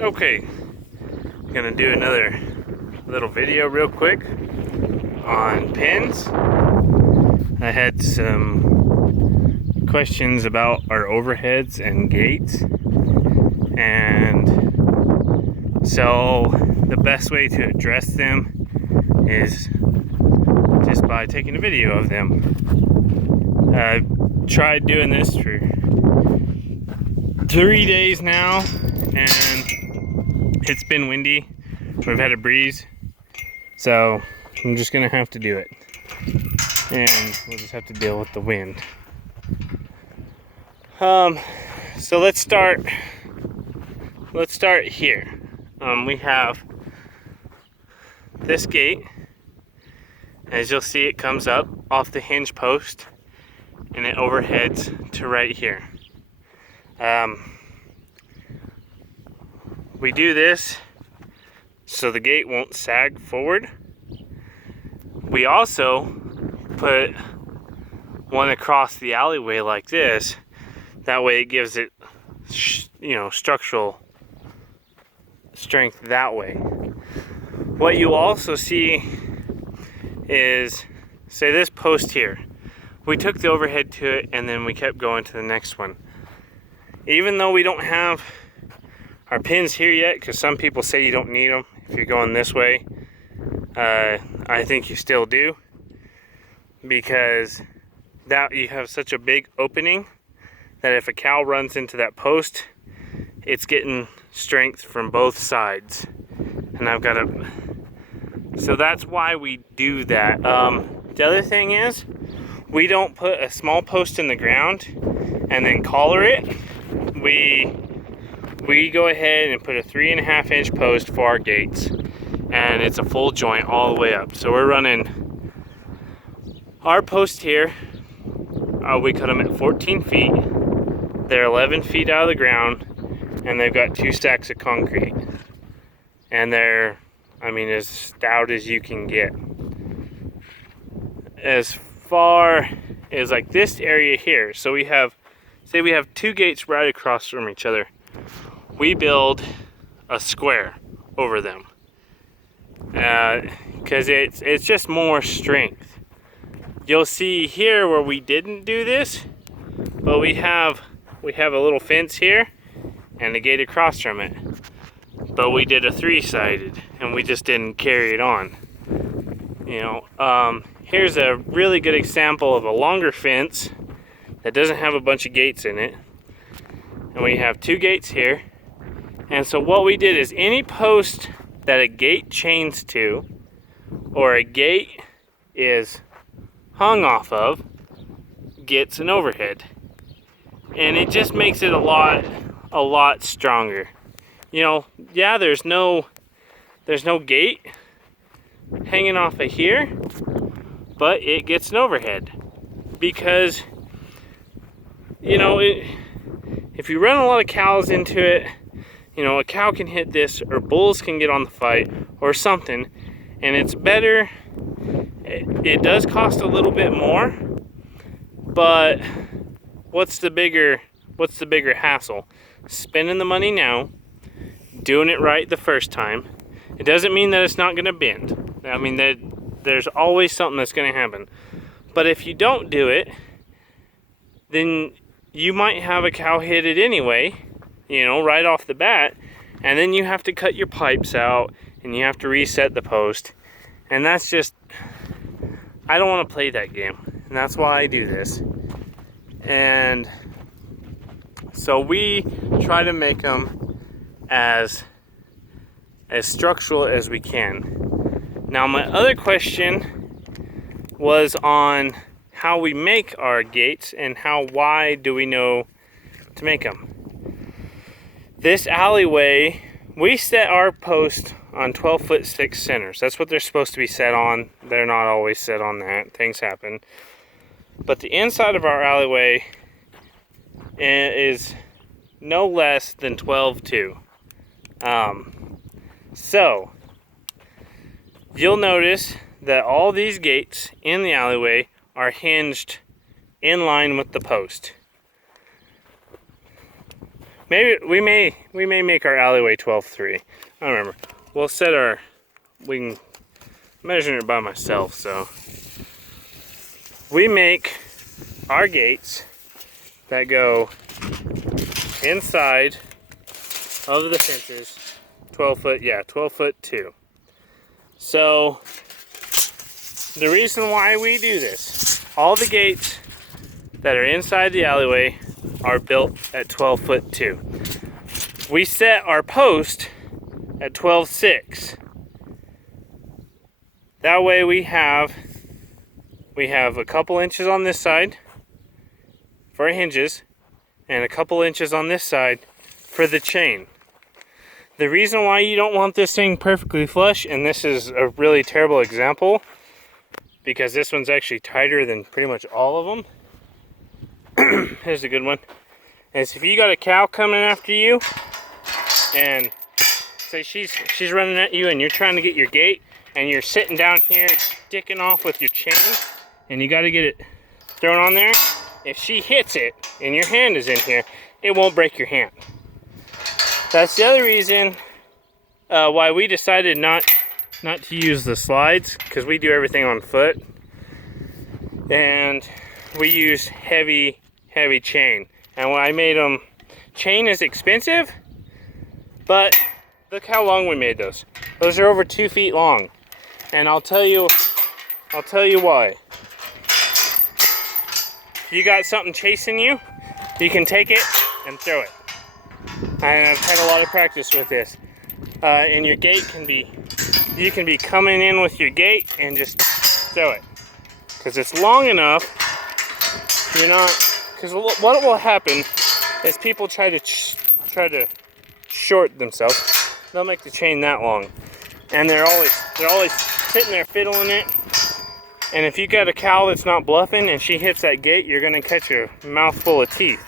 Okay, gonna do another little video real quick on pins. I had some questions about our overheads and gates, and so the best way to address them is just by taking a video of them. I've tried doing this for 3 days now, and it's been windy. We've had a breeze, so I'm just gonna have to do it, and we'll just have to deal with the wind. So let's start here. We have this gate. As you'll see, it comes up off the hinge post and it overheads to right here. We do this so the gate won't sag forward. We also put one across the alleyway like this. That way it gives it, structural strength that way. What you also see is, say this post here, we took the overhead to it and then we kept going to the next one. Even though we don't have our pins here yet, because some people say you don't need them if you're going this way, I think you still do, because that you have such a big opening that if a cow runs into that post, it's getting strength from both sides. And I've got to, so that's why we do that. The other thing is, we don't put a small post in the ground and then collar it. We go ahead and put a 3.5 inch post for our gates, and it's a full joint all the way up. So we're running our post here. We cut them at 14 feet. They're 11 feet out of the ground, and they've got 2 stacks of concrete. And they're, as stout as you can get. As far as like this area here, so we have 2 gates right across from each other. We build a square over them, because it's just more strength. You'll see here where we didn't do this, but we have a little fence here and a gate across from it. But we did a 3-sided, and we just didn't carry it on. Here's a really good example of a longer fence that doesn't have a bunch of gates in it. And we have 2 gates here. And so what we did is any post that a gate chains to, or a gate is hung off of, gets an overhead. And it just makes it a lot stronger. Yeah, there's no gate hanging off of here, but it gets an overhead. Because, if you run a lot of cows into it, a cow can hit this, or bulls can get on the fight, or something, and it's better. It does cost a little bit more, but what's the bigger hassle? Spending the money now, doing it right the first time. It doesn't mean that it's not going to bend. There's always something that's going to happen. But if you don't do it, then you might have a cow hit it anyway, right off the bat, and then you have to cut your pipes out and you have to reset the post. And that's just, I don't want to play that game. And that's why I do this. And so we try to make them as structural as we can. Now, my other question was on how we make our gates and why do we know to make them. This alleyway, we set our post on 12'6" centers. That's what they're supposed to be set on. They're not always set on that. Things happen. But the inside of our alleyway is no less than 12'2". So, you'll notice that all these gates in the alleyway are hinged in line with the post. Maybe we may make our alleyway 12.3. I don't remember. We'll set our, we can measure it by myself. So we make our gates that go inside of the fences 12 foot, yeah, 12 foot 2. So the reason why we do this, all the gates that are inside the alleyway are built at 12 foot 2. We set our post at 12.6. That way we have a couple inches on this side for hinges and a couple inches on this side for the chain. The reason why you don't want this thing perfectly flush, and this is a really terrible example because this one's actually tighter than pretty much all of them. Here's a good one. Is if you got a cow coming after you and say she's running at you and you're trying to get your gate and you're sitting down here dicking off with your chain and you got to get it thrown on there, if she hits it and your hand is in here, it won't break your hand. That's the other reason why we decided not to use the slides, because we do everything on foot, and we use heavy chain. And when I made them, chain is expensive, but look how long we made those. Those are over 2 feet long, and I'll tell you why. If you got something chasing you, you can take it and throw it. I've had a lot of practice with this. And your gate can be, you can be coming in with your gate and just throw it. Because it's long enough, you're not, because what will happen is people try to short themselves. They'll make the chain that long. And they're always sitting there fiddling it. And if you got a cow that's not bluffing and she hits that gate, you're gonna catch a mouthful of teeth.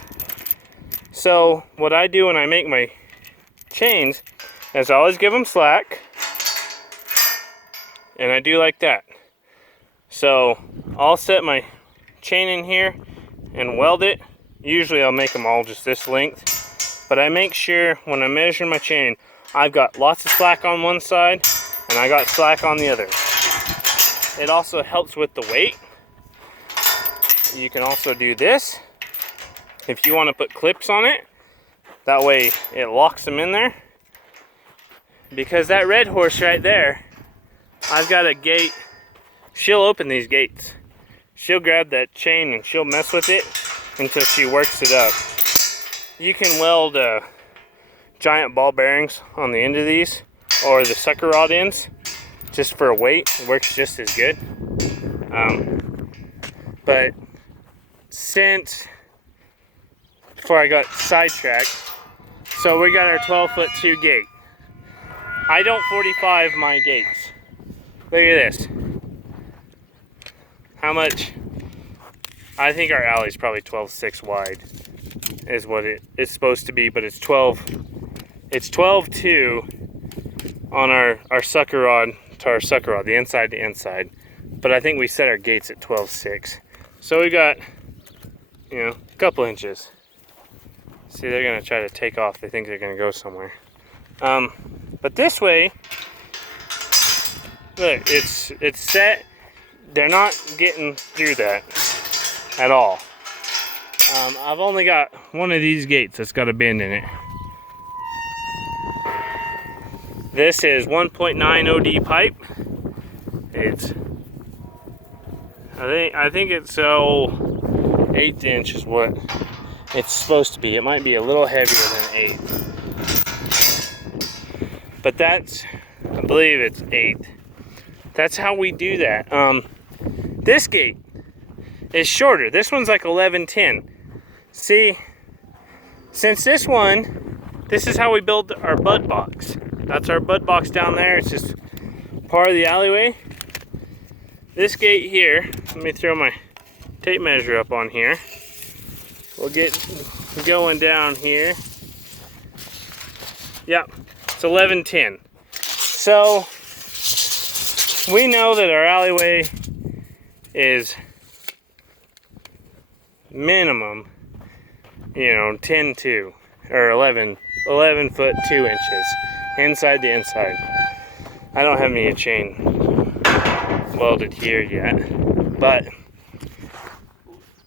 So what I do when I make my chains is I always give them slack, and I do like that. So I'll set my chain in here and weld it. Usually I'll make them all just this length, but I make sure when I measure my chain, I've got lots of slack on one side and I got slack on the other. It also helps with the weight. You can also do this if you want to put clips on it. That way it locks them in there. Because that red horse right there, I've got a gate. She'll open these gates. She'll grab that chain and she'll mess with it until she works it up. You can weld giant ball bearings on the end of these, or the sucker rod ends, just for a weight. It works just as good. But since, before I got sidetracked, so we got our 12 foot 2 gate. I don't 45 my gates. Look at this. How much? I think our alley's probably 12.6 wide is what it's supposed to be, but it's 12.2 on our sucker rod to our sucker rod, the inside to inside. But I think we set our gates at 12.6. So we got, you know, a couple inches. See, they're gonna try to take off. They think they're gonna go somewhere. But this way, look, it's set. They're not getting through that at all. I've only got one of these gates that's got a bend in it. This is 1.9 OD pipe. It's, I think it's 1/8 inch is what it's supposed to be. It might be a little heavier than 1/8. But that's, I believe it's 1/8. That's how we do that. This gate is shorter. This one's like 11.10. See, since this is how we build our bud box. That's our bud box down there. It's just part of the alleyway. This gate here, let me throw my tape measure up on here. We'll get going down here. Yep, it's 11.10. So we know that our alleyway is minimum, you know, 10.2. or 11 foot 2 inches, inside to inside. I don't have any chain welded here yet, but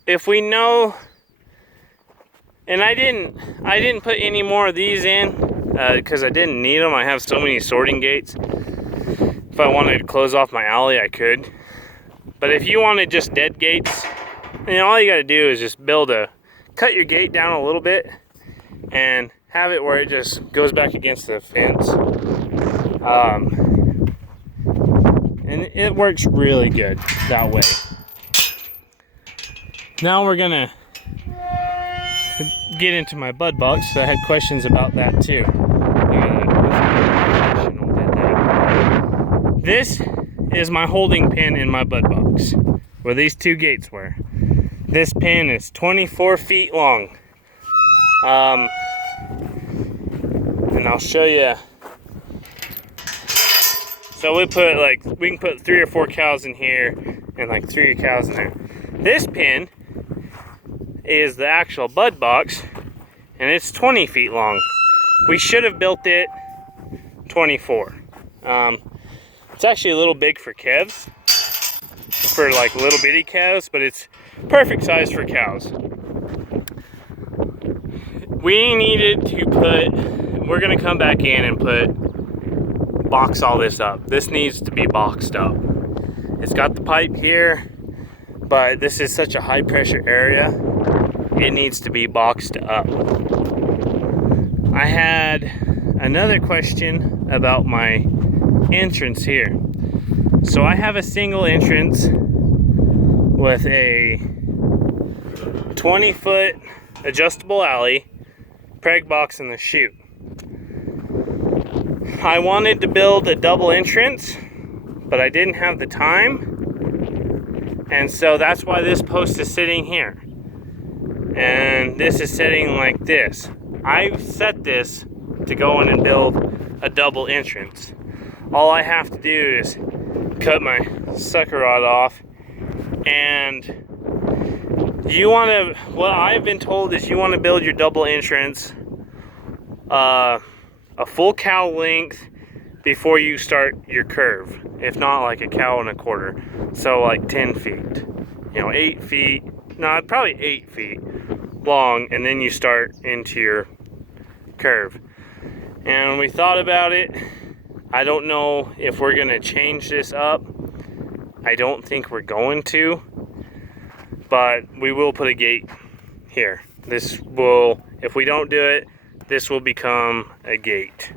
if we know, and I didn't put any more of these in because I didn't need them. I have so many sorting gates. If I wanted to close off my alley, I could. But if you wanted just dead gates, all you got to do is just cut your gate down a little bit and have it where it just goes back against the fence. And it works really good that way. Now we're gonna get into my bud box. So I had questions about that too. This is my holding pin in my bud box, where these two gates were. This pin is 24 feet long. And I'll show you. So we can put 3 or 4 cows in here and like 3 cows in there. This pin is the actual bud box, and it's 20 feet long. We should have built it 24. It's actually a little big for calves, for like little bitty cows, but it's perfect size for cows. We needed to we're gonna come back in and box all this up. This needs to be boxed up. It's got the pipe here, but this is such a high pressure area, it needs to be boxed up. I had another question about my entrance here. So I have a single entrance with a 20-foot adjustable alley, preg box, and the chute. I wanted to build a double entrance, but I didn't have the time, and so that's why this post is sitting here, and this is sitting like this. I set this to go in and build a double entrance. All I have to do is cut my sucker rod off, and what I've been told is you want to build your double entrance a full cow length before you start your curve. If not, like a cow and a quarter. So like 10 feet. 8 feet, no, probably 8 feet long, and then you start into your curve. And we thought about it. I don't know if we're gonna change this up. I don't think we're going to, but we will put a gate here. If we don't do it, this will become a gate,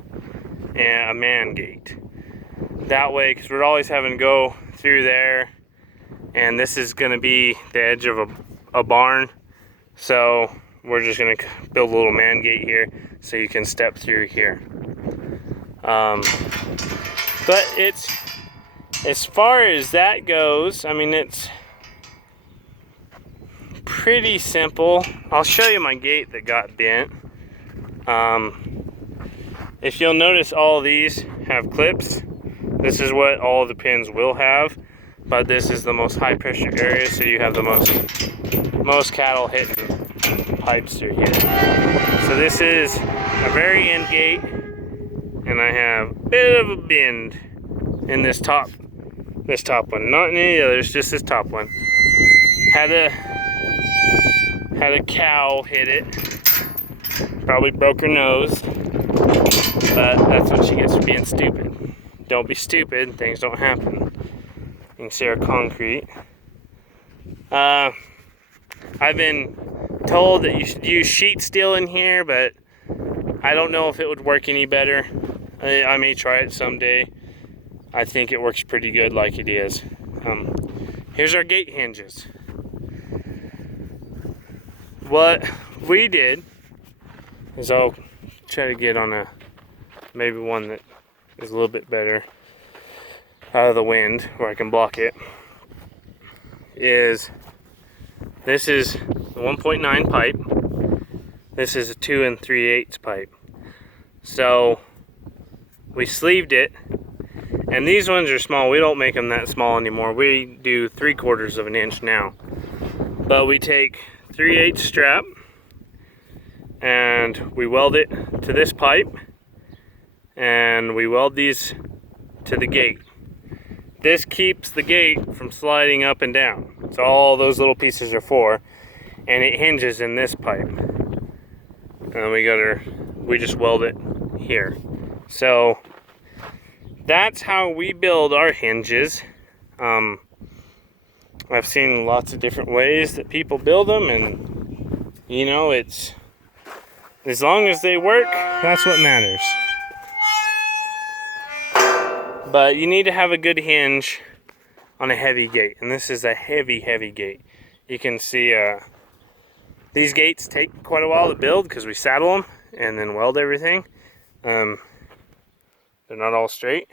and a man gate. That way, because we're always having to go through there, and this is gonna be the edge of a barn. So we're just gonna build a little man gate here so you can step through here. But it's, as far as that goes, I mean, it's pretty simple. I'll show you my gate that got bent. If you'll notice, all of these have clips. This is what all of the pins will have, but this is the most high pressure area, so you have the most cattle hitting pipes through here. So this is a very end gate, and I have a bit of a bend in this top one, not in any others, just this top one. Had a cow hit it, probably broke her nose, but that's what she gets for being stupid. Don't be stupid, things don't happen. You can see our concrete. I've been told that you should use sheet steel in here, but I don't know if it would work any better. I may try it someday. I think it works pretty good like it is. Here's our gate hinges. What we did is, I'll try to get on maybe one that is a little bit better out of the wind where I can block it. This is the 1.9 pipe. This is a 2 3/8 pipe. So we sleeved it, and these ones are small. We don't make them that small anymore. We do 3/4 of an inch now. But we take 3/8 strap, and we weld it to this pipe, and we weld these to the gate. This keeps the gate from sliding up and down. That's all those little pieces are for, and it hinges in this pipe. And we just weld it here. So that's how we build our hinges. I've seen lots of different ways that people build them, and you know, it's as long as they work, that's what matters. But you need to have a good hinge on a heavy gate, and this is a heavy gate. You can see these gates take quite a while to build because we saddle them and then weld everything. They're not all straight.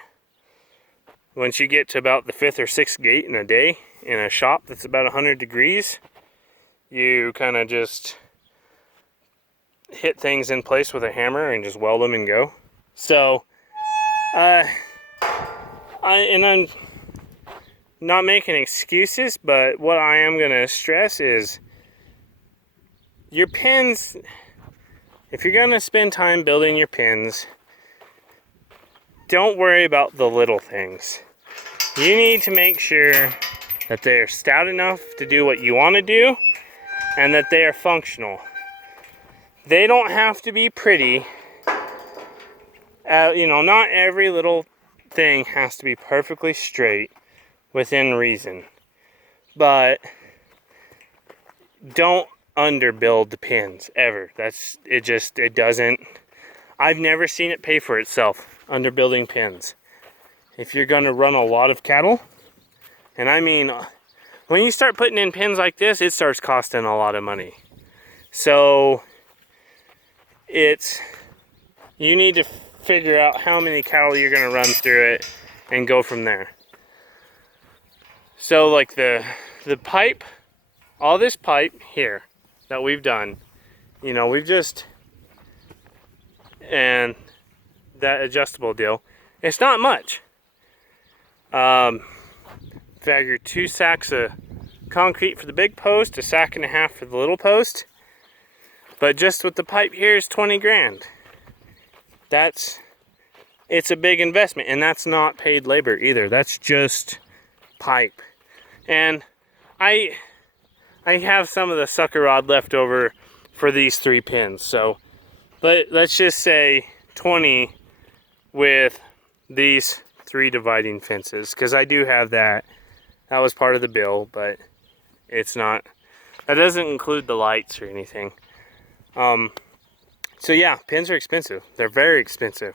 Once you get to about the 5th or 6th gate in a day in a shop that's about 100 degrees, you kind of just hit things in place with a hammer and just weld them and go. So I'm not making excuses, but what I am going to stress is your pins. If you're going to spend time building your pins, don't worry about the little things. You need to make sure that they're stout enough to do what you want to do, and that they are functional. They don't have to be pretty. You know, not every little thing has to be perfectly straight within reason. But don't underbuild the pins ever. It doesn't. I've never seen it pay for itself, underbuilding pins. If you're going to run a lot of cattle, and I mean, when you start putting in pins like this, it starts costing a lot of money. So you need to figure out how many cattle you're going to run through it and go from there. So like the pipe, all this pipe here that we've done, you know, and that adjustable deal, it's not much. Figure 2 sacks of concrete for the big post, 1.5 sacks for the little post. But just with the pipe here is 20 grand. It's a big investment, and that's not paid labor either. That's just pipe. And I have some of the sucker rod left over for these 3 pins. So let's just say 20 with these 3 dividing fences, because I do have that. That was part of the bill, but it's not. That doesn't include the lights or anything. So yeah, pins are expensive. They're very expensive.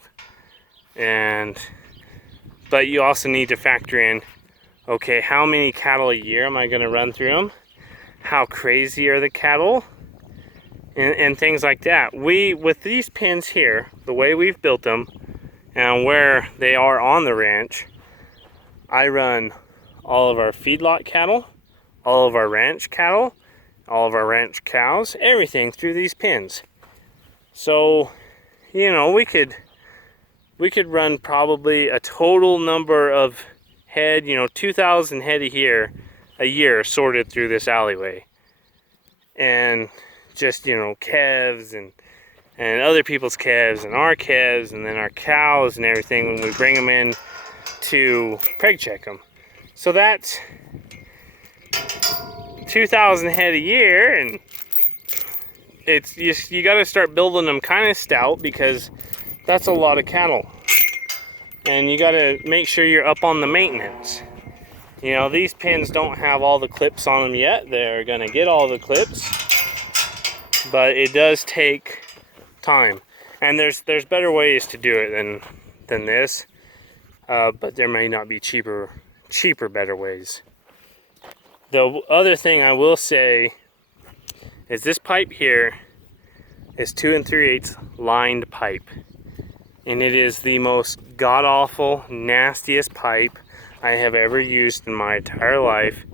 But you also need to factor in, okay, how many cattle a year am I going to run through them? How crazy are the cattle? And things like that. With these pins here, the way we've built them and where they are on the ranch, I run all of our feedlot cattle, all of our ranch cattle, all of our ranch cows, everything through these pins. So, you know, we could run probably a total number of head, you know, 2,000 head a year sorted through this alleyway. And just, you know, calves and other people's calves and our calves and then our cows and everything when we bring them in to preg check them. So that's 2,000 head a year, and it's you got to start building them kind of stout, because that's a lot of cattle. And you got to make sure you're up on the maintenance. You know, these pins don't have all the clips on them yet. They're going to get all the clips. But it does take time. And there's better ways to do it than this. But there may not be cheaper better ways. The other thing I will say is this pipe here is 2 3/8 lined pipe. And it is the most god-awful, nastiest pipe I have ever used in my entire life.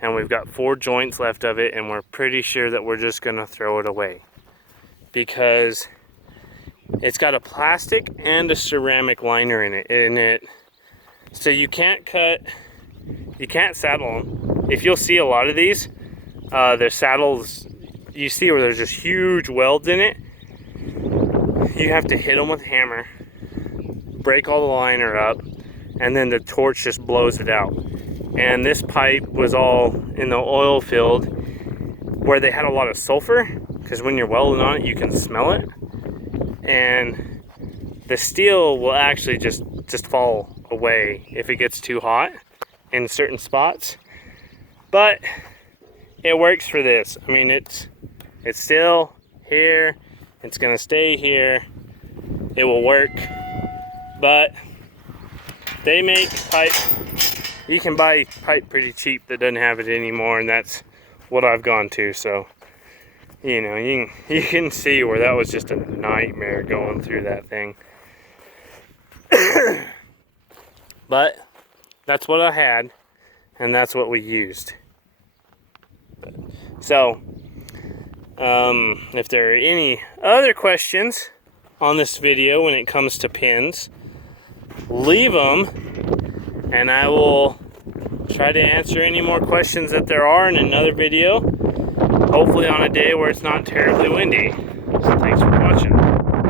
And we've got 4 joints left of it, and we're pretty sure that we're just gonna throw it away. Because it's got a plastic and a ceramic liner in it. So you can't saddle them. If you'll see a lot of these, their saddles, you see where there's just huge welds in it. you have to hit them with a hammer, break all the liner up, and then the torch just blows it out. And this pipe was all in the oil field where they had a lot of sulfur, because when you're welding on it, you can smell it. And the steel will actually just fall away if it gets too hot in certain spots. But it works for this. I mean, it's still here. It's gonna stay here. It will work. But they make pipe. You can buy pipe pretty cheap that doesn't have it anymore, and that's what I've gone to. So, you know, you can see where that was just a nightmare going through that thing. But that's what I had, and that's what we used. So, if there are any other questions on this video when it comes to pins, leave them, and I will try to answer any more questions that there are in another video, hopefully on a day where it's not terribly windy. So thanks for watching.